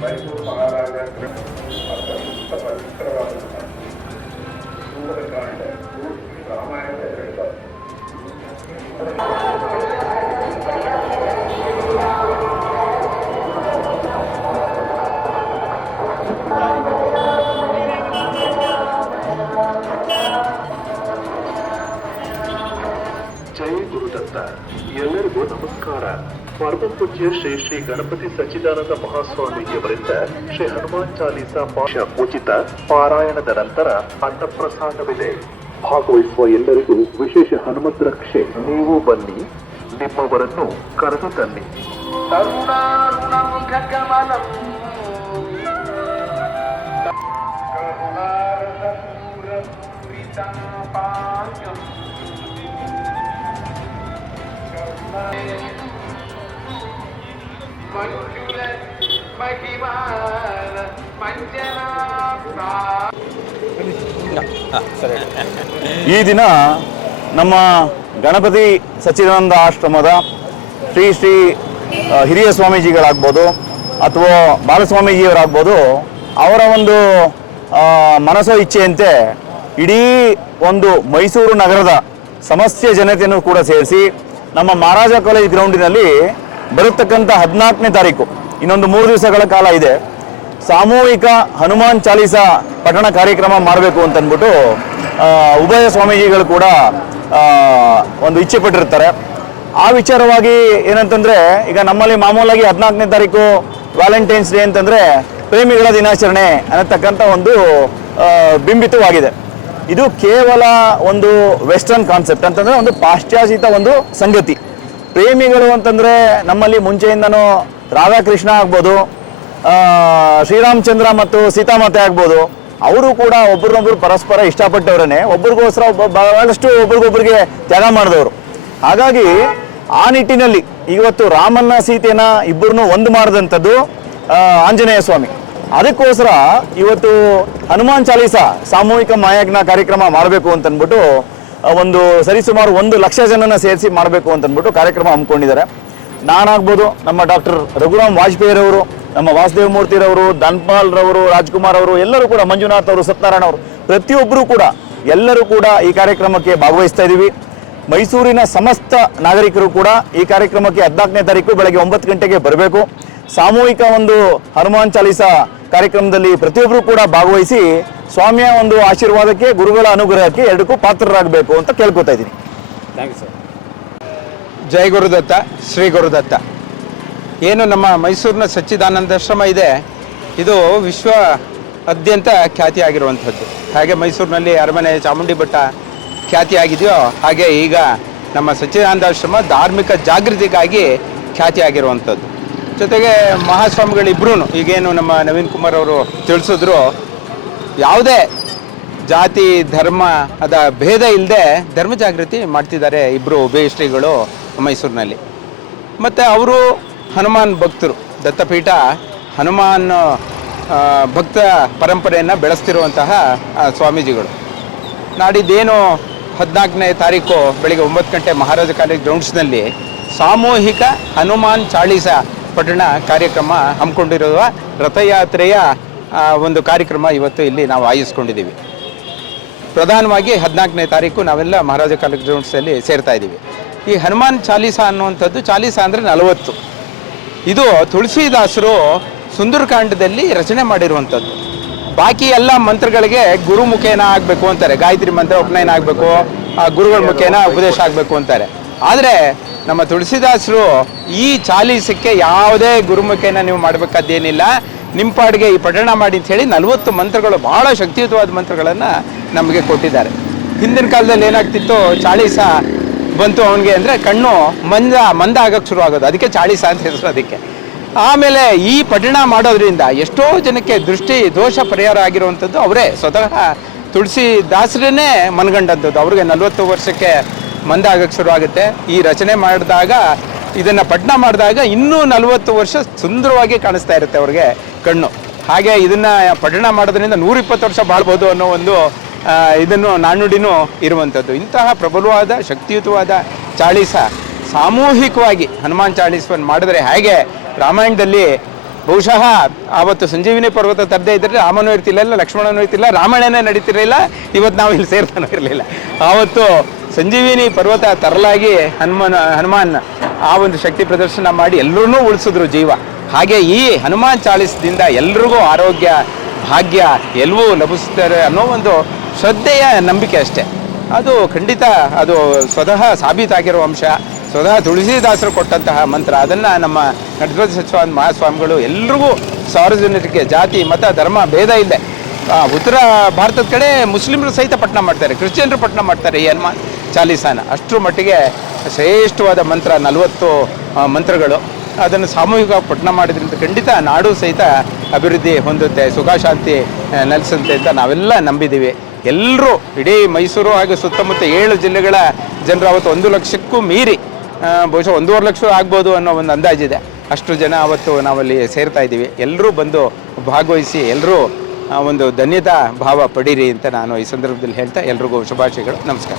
ಮೈಸೂರು ಮಹಾರಾಜ ಅತ್ಯಂತ ಪವಿತ್ರವಾದಂತಹ ಸುಂದರಕಾಂಡ ರಾಮಾಯಣದ ಜೈ ಗುರುದತ್ತ ಎಲ್ಲರಿಗೂ ನಮಸ್ಕಾರ. ಪರಮ ಪೂಜ್ಯ ಶ್ರೀ ಶ್ರೀ ಗಣಪತಿ ಸಚ್ಚಿದಾನಂದ ಮಹಾಸ್ವಾಮೀಜಿಯವರಿಂದ ಶ್ರೀ ಹನುಮಾನ್ ಚಾಲೀಸ ಪಾಶ ಉಚಿತ ಪಾರಾಯಣದ ನಂತರ ಅನ್ನಪ್ರಸಾದವಿದೆ. ಭಾಗವಹಿಸುವ ಎಲ್ಲರಿಗೂ ವಿಶೇಷ ಹನುಮತ್ ರಕ್ಷೆ. ನೀವು ಬನ್ನಿ ನಿಮ್ಮವರನ್ನು ಕರೆದು ತನ್ನಿ. Thank ಕರುಣಾರಸಪೂರಪೂರಿತಾಪಾಯಂ ಮಹಿಮಾನ ಈ ದಿನ ನಮ್ಮ ಗಣಪತಿ ಸಚ್ಚಿದಾನಂದ ಆಶ್ರಮದ ಶ್ರೀ ಶ್ರೀ ಹಿರಿಯ ಸ್ವಾಮೀಜಿಗಳಾಗ್ಬೋದು ಅಥವಾ ಬಾಲಸ್ವಾಮೀಜಿಯವರಾಗ್ಬೋದು ಅವರ ಒಂದು ಮನಸ್ಸೋ ಇಚ್ಛೆಯಂತೆ ಇಡೀ ಒಂದು ಮೈಸೂರು ನಗರದ ಸಮಸ್ಯೆ ಜನತೆಯನ್ನು ಕೂಡ ಸೇರಿಸಿ ನಮ್ಮ ಮಹಾರಾಜ ಕಾಲೇಜ್ ಗ್ರೌಂಡಿನಲ್ಲಿ ಬರತಕ್ಕಂಥ ಹದಿನಾಲ್ಕನೇ ತಾರೀಕು. ಇನ್ನೊಂದು ಮೂರು ದಿವಸಗಳ ಕಾಲ ಇದೆ. ಸಾಮೂಹಿಕ ಹನುಮಾನ್ ಚಾಲೀಸ ಪಠಣ ಕಾರ್ಯಕ್ರಮ ಮಾಡಬೇಕು ಅಂತಂದ್ಬಿಟ್ಟು ಉಭಯ ಸ್ವಾಮೀಜಿಗಳು ಕೂಡ ಒಂದು ಇಚ್ಛೆ ಪಟ್ಟಿರ್ತಾರೆ. ಆ ವಿಚಾರವಾಗಿ ಏನಂತಂದರೆ, ಈಗ ನಮ್ಮಲ್ಲಿ ಮಾಮೂಲಾಗಿ ಹದಿನಾಲ್ಕನೇ ತಾರೀಕು ವ್ಯಾಲೆಂಟೈನ್ಸ್ ಡೇ ಅಂತಂದರೆ ಪ್ರೇಮಿಗಳ ದಿನಾಚರಣೆ ಅನ್ನತಕ್ಕಂಥ ಒಂದು ಬಿಂಬಿತವಾಗಿದೆ. ಇದು ಕೇವಲ ಒಂದು ವೆಸ್ಟರ್ನ್ ಕಾನ್ಸೆಪ್ಟ್ ಅಂತಂದರೆ ಒಂದು ಪಾಶ್ಚಾತ್ಯ ಒಂದು ಸಂಗತಿ. ಪ್ರೇಮಿಗಳು ಅಂತಂದ್ರೆ ನಮ್ಮಲ್ಲಿ ಮುಂಚೆಯಿಂದನೂ ರಾಧಾಕೃಷ್ಣ ಆಗ್ಬೋದು ಶ್ರೀರಾಮಚಂದ್ರ ಮತ್ತು ಸೀತಾಮಾತೆ ಆಗ್ಬೋದು. ಅವರು ಕೂಡ ಒಬ್ರನ್ನೊಬ್ರು ಪರಸ್ಪರ ಇಷ್ಟಪಟ್ಟವರೇ ಒಬ್ರಿಗೋಸ್ಕರ ಒಬ್ಬ ಬಹಳಷ್ಟು ಒಬ್ರಿಗೊಬ್ರಿಗೆ ತ್ಯಾಗ ಮಾಡಿದವರು. ಹಾಗಾಗಿ ಆ ನಿಟ್ಟಿನಲ್ಲಿ ಇವತ್ತು ರಾಮನ್ನ ಸೀತೆನ ಇಬ್ಬರನ್ನು ಒಂದು ಮಾಡಿದಂಥದ್ದು ಆಂಜನೇಯ ಸ್ವಾಮಿ. ಅದಕ್ಕೋಸ್ಕರ ಇವತ್ತು ಹನುಮಾನ್ ಚಾಲೀಸ ಸಾಮೂಹಿಕ ಮಾಯಜ್ಞ ಕಾರ್ಯಕ್ರಮ ಮಾಡಬೇಕು ಅಂತ ಅಂದ್ಬಿಟ್ಟು ಆ, ಒಂದು ಸರಿಸುಮಾರು ಒಂದು ಲಕ್ಷ ಜನನ ಸೇರಿಸಿ ಮಾಡಬೇಕು ಅಂತ ಅಂದ್ಬಿಟ್ಟು ಕಾರ್ಯಕ್ರಮ ಹಮ್ಮಿಕೊಂಡಿದ್ದಾರೆ. ನಾನಾಗ್ಬೋದು ನಮ್ಮ ಡಾಕ್ಟರ್ ರಘುರಾಮ್ ವಾಜಪೇಯಿರವರು, ನಮ್ಮ ವಾಸುದೇವ ಮೂರ್ತಿರವರು ಧನ್ಪಾಲ್ ರವರು ರಾಜ್ಕುಮಾರ್ ಅವರು ಎಲ್ಲರೂ ಕೂಡ, ಮಂಜುನಾಥ್ ಅವರು, ಸತ್ಯನಾರಾಯಣ ಅವರು ಪ್ರತಿಯೊಬ್ಬರೂ ಕೂಡ, ಎಲ್ಲರೂ ಕೂಡ ಈ ಕಾರ್ಯಕ್ರಮಕ್ಕೆ ಭಾಗವಹಿಸ್ತಾ ಇದ್ದೀವಿ ಮೈಸೂರಿನ ಸಮಸ್ತ ನಾಗರಿಕರು ಕೂಡ ಈ ಕಾರ್ಯಕ್ರಮಕ್ಕೆ ಹದಿನಾಲ್ಕನೇ ತಾರೀಕು ಬೆಳಗ್ಗೆ ಒಂಬತ್ತು ಗಂಟೆಗೆ ಬರಬೇಕು. ಸಾಮೂಹಿಕ ಒಂದು ಹನುಮಾನ್ ಚಾಲೀಸ ಕಾರ್ಯಕ್ರಮದಲ್ಲಿ ಪ್ರತಿಯೊಬ್ಬರೂ ಕೂಡ ಭಾಗವಹಿಸಿ ಸ್ವಾಮಿಯ ಒಂದು ಆಶೀರ್ವಾದಕ್ಕೆ ಗುರುಗಳ ಅನುಗ್ರಹಕ್ಕೆ ಎರಡಕ್ಕೂ ಪಾತ್ರರಾಗಬೇಕು ಅಂತ ಕೇಳ್ಕೊತಾ ಇದ್ದೀನಿ. Thank you sir. ಜೈ ಗುರುದತ್ತ ಶ್ರೀ ಗುರುದತ್ತ. ಏನು ನಮ್ಮ ಮೈಸೂರಿನ ಸಚ್ಚಿದಾನಂದಾಶ್ರಮ ಇದೆ ಇದು ವಿಶ್ವ ಅದ್ಯಂತ ಖ್ಯಾತಿಯಾಗಿರುವಂಥದ್ದು. ಹಾಗೆ ಮೈಸೂರಿನಲ್ಲಿ ಅರಮನೆ ಚಾಮುಂಡಿ ಬೆಟ್ಟ ಖ್ಯಾತಿಯಾಗಿದೆಯೋ ಹಾಗೆ ಈಗ ನಮ್ಮ ಸಚ್ಚಿದಾನಂದಾಶ್ರಮ ಧಾರ್ಮಿಕ ಜಾಗೃತಿಗಾಗಿ ಖ್ಯಾತಿಯಾಗಿರುವಂಥದ್ದು. ಜೊತೆಗೆ ಮಹಾಸ್ವಾಮಿಗಳಿಬ್ರು ಈಗೇನು ನಮ್ಮ ನವೀನ್ ಕುಮಾರ್ ಅವರು ತಿಳಿಸಿದ್ರು ಯಾವುದೇ ಜಾತಿ, ಧರ್ಮ, ಅದ ಭೇದ ಇಲ್ಲದೆ ಧರ್ಮ ಜಾಗೃತಿ ಮಾಡ್ತಿದ್ದಾರೆ ಇಬ್ಬರು ಉಭಯ ಶ್ರೀಗಳು ಮೈಸೂರಿನಲ್ಲಿ. ಮತ್ತು ಅವರು ಹನುಮಾನ್ ಭಕ್ತರು. ದತ್ತಪೀಠ ಹನುಮಾನ್ ಭಕ್ತ ಪರಂಪರೆಯನ್ನು ಬೆಳೆಸ್ತಿರುವಂತಹ ಸ್ವಾಮೀಜಿಗಳು. ನಾಡಿದ್ದೇನು ಹದಿನಾಲ್ಕನೇ ತಾರೀಕು ಬೆಳಿಗ್ಗೆ ಒಂಬತ್ತು ಗಂಟೆ ಮಹಾರಾಜ ಕಾಲೇಜ್ ಗ್ರೌಂಡ್ಸ್ನಲ್ಲಿ ಸಾಮೂಹಿಕ ಹನುಮಾನ್ ಚಾಳೀಸ ಪಠಣ ಕಾರ್ಯಕ್ರಮ ಹಮ್ಮಿಕೊಂಡಿರುವ ರಥಯಾತ್ರೆಯ ಒಂದು ಕಾರ್ಯಕ್ರಮ ಇವತ್ತು ಇಲ್ಲಿ ನಾವು ಆಯೋಜಿಸ್ಕೊಂಡಿದ್ದೀವಿ. ಪ್ರಧಾನವಾಗಿ ಹದಿನಾಲ್ಕನೇ ತಾರೀಕು ನಾವೆಲ್ಲ ಮಹಾರಾಜ ಕಾಲೇಜ್ ಗ್ರೌಂಡ್ಸಲ್ಲಿ ಸೇರ್ತಾ ಇದ್ದೀವಿ. ಈ ಹನುಮಾನ್ ಚಾಲೀಸ ಅನ್ನುವಂಥದ್ದು ಚಾಲೀಸ ಅಂದರೆ ನಲವತ್ತು. ಇದು ತುಳಸಿದಾಸರು ಸುಂದರಕಾಂಡದಲ್ಲಿ ರಚನೆ ಮಾಡಿರುವಂಥದ್ದು. ಬಾಕಿ ಎಲ್ಲ ಮಂತ್ರಗಳಿಗೆ ಗುರು ಮುಖೇನ ಆಗಬೇಕು ಅಂತಾರೆ. ಗಾಯತ್ರಿ ಮಂತ್ರ ಉಪನಯನ ಆಗಬೇಕು ಗುರುಗಳ ಮುಖೇನ ಉಪದೇಶ ಆಗಬೇಕು ಅಂತಾರೆ. ಆದರೆ ನಮ್ಮ ತುಳಸಿದಾಸರು ಈ ಚಾಲೀಸಕ್ಕೆ ಯಾವುದೇ ಗುರುಮುಖೇನ ನೀವು ಮಾಡಬೇಕಾದ್ದೇನಿಲ್ಲ. ನಿಮ್ಮ ಪಾಡಿಗೆ ಈ ಪಠಣ ಮಾಡಿ ಅಂತ ಹೇಳಿ ನಲವತ್ತು ಮಂತ್ರಗಳು ಬಹಳ ಶಕ್ತಿಯುತವಾದ ಮಂತ್ರಗಳನ್ನು ನಮಗೆ ಕೊಟ್ಟಿದ್ದಾರೆ. ಹಿಂದಿನ ಕಾಲದಲ್ಲಿ ಏನಾಗ್ತಿತ್ತು ಚಾಳೀಸ ಬಂತು ಅವನಿಗೆ ಅಂದರೆ ಕಣ್ಣು ಮಂದ ಮಂದ ಆಗಕ್ಕೆ ಶುರು ಆಗೋದು ಅದಕ್ಕೆ ಚಾಳೀಸ ಅಂತ ಹೆಸರು ಅದಕ್ಕೆ. ಆಮೇಲೆ ಈ ಪಠಣ ಮಾಡೋದ್ರಿಂದ ಎಷ್ಟೋ ಜನಕ್ಕೆ ದೃಷ್ಟಿ ದೋಷ ಪರಿಹಾರ ಆಗಿರುವಂಥದ್ದು ಅವರೇ. ಸ್ವತಃ ತುಳಸಿ ದಾಸರನ್ನೇ ಮನ್ಗಂಡಂಥದ್ದು. ಅವ್ರಿಗೆ ನಲವತ್ತು ವರ್ಷಕ್ಕೆ ಮಂದ ಆಗಕ್ಕೆ ಶುರು ಆಗುತ್ತೆ ಈ ರಚನೆ ಮಾಡಿದಾಗ, ಇದನ್ನು ಪಠಣ ಮಾಡಿದಾಗ ಇನ್ನೂ ನಲವತ್ತು ವರ್ಷ ಸುಂದರವಾಗಿ ಕಾಣಿಸ್ತಾ ಇರುತ್ತೆ ಅವ್ರಿಗೆ. ಕಣ್ಣು. ಹಾಗೆ ಇದನ್ನು ಪಠಣ ಮಾಡೋದ್ರಿಂದ ನೂರಿಪ್ಪತ್ತು ವರ್ಷ ಬಾಳ್ಬೋದು ಅನ್ನೋ ಒಂದು ಇದನ್ನು ನಾಣ್ಣುಡಿನೂ ಇರುವಂಥದ್ದು. ಇಂತಹ ಪ್ರಬಲವಾದ, ಶಕ್ತಿಯುತವಾದ ಚಾಳೀಸ ಸಾಮೂಹಿಕವಾಗಿ ಹನುಮಾನ್ ಚಾಳೀಸವನ್ನು ಮಾಡಿದ್ರೆ ಹೇಗೆ? ರಾಮಾಯಣದಲ್ಲಿ ಬಹುಶಃ ಆವತ್ತು ಸಂಜೀವಿನಿ ಪರ್ವತ ತರದೇ ಇದ್ದರೆ ರಾಮನೂ ಇರ್ತಿಲ್ಲ ಲಕ್ಷ್ಮಣನೂ ಇರ್ತಿಲ್ಲ, ರಾಮಾಯಣನೇ ನಡೀತಿರಲಿಲ್ಲ, ಇವತ್ತು ನಾವು ಇಲ್ಲಿ ಸೇರ್ತಾನೂ ಇರಲಿಲ್ಲ. ಆವತ್ತು ಸಂಜೀವಿನಿ ಪರ್ವತ ತರಲಾಗಿ ಹನುಮಾನ್ ಹನುಮಾನ್ ಆ ಒಂದು ಶಕ್ತಿ ಪ್ರದರ್ಶನ ಮಾಡಿ ಎಲ್ಲರೂ ಉಳಿಸಿದ್ರು ಜೀವ. ಹಾಗೆ ಈ ಹನುಮಾನ್ ಚಾಲಿಸದಿಂದ ಎಲ್ರಿಗೂ ಆರೋಗ್ಯ, ಭಾಗ್ಯ, ಎಲ್ಲವೂ ಲಭಿಸ್ತಾರೆ ಅನ್ನೋ ಒಂದು ಶ್ರದ್ಧೆಯ ನಂಬಿಕೆ ಅಷ್ಟೇ. ಅದು ಖಂಡಿತ ಅದು ಸ್ವತಃ ಸಾಬೀತಾಗಿರುವ ಅಂಶ. ಸ್ವತಃ ತುಳಸಿದಾಸರು ಕೊಟ್ಟಂತಹ ಮಂತ್ರ, ಅದನ್ನು ನಮ್ಮ ಗಣಪತಿ ಸಚಿವ ಮಹಾಸ್ವಾಮಿಗಳು ಎಲ್ರಿಗೂ ಸಾರ್ವಜನಿಕರಿಗೆ, ಜಾತಿ, ಮತ, ಧರ್ಮ, ಭೇದ ಇದೆ ಉತ್ತರ ಭಾರತದ ಕಡೆ ಮುಸ್ಲಿಮರು ಸಹಿತ ಪಠಣ ಮಾಡ್ತಾರೆ, ಕ್ರಿಶ್ಚಿಯನ್ರು ಪಠಣ ಮಾಡ್ತಾರೆ ಈ ಹನುಮಾನ್ ಚಾಲೀಸಾನ. ಅಷ್ಟರ ಮಟ್ಟಿಗೆ ಶ್ರೇಷ್ಠವಾದ ಮಂತ್ರ, ನಲವತ್ತು ಮಂತ್ರಗಳು. ಅದನ್ನು ಸಾಮೂಹಿಕ ಪಠಣ ಮಾಡಿದ್ರಿಂದ ಖಂಡಿತ ನಾಡು ಸಹಿತ ಅಭಿವೃದ್ಧಿ ಹೊಂದುತ್ತೆ ಸುಖಶಾಂತಿ ಆ, ನೆಲೆಸುತ್ತೆ ಅಂತ ನಾವೆಲ್ಲ ನಂಬಿದ್ದೀವಿ. ಎಲ್ಲರೂ ಇಡೀ ಮೈಸೂರು ಹಾಗೂ ಸುತ್ತಮುತ್ತ ಏಳು ಜಿಲ್ಲೆಗಳ ಜನರು ಅವತ್ತು ಒಂದು ಲಕ್ಷಕ್ಕೂ ಮೀರಿ ಬಹುಶಃ ಒಂದೂವರೆ ಲಕ್ಷ ಆಗ್ಬೋದು ಅನ್ನೋ ಒಂದು ಅಂದಾಜಿದೆ ಅಷ್ಟು ಜನ ಅವತ್ತು ನಾವಲ್ಲಿ ಸೇರ್ತಾ ಇದ್ದೀವಿ. ಎಲ್ಲರೂ ಬಂದು ಭಾಗವಹಿಸಿ ಎಲ್ಲರೂ ಒಂದು ಧನ್ಯತಾ ಭಾವ ಪಡೀರಿ ಅಂತ ನಾನು ಈ ಸಂದರ್ಭದಲ್ಲಿ ಹೇಳ್ತಾ ಎಲ್ರಿಗೂ ಶುಭಾಶಯಗಳು. ನಮಸ್ಕಾರ.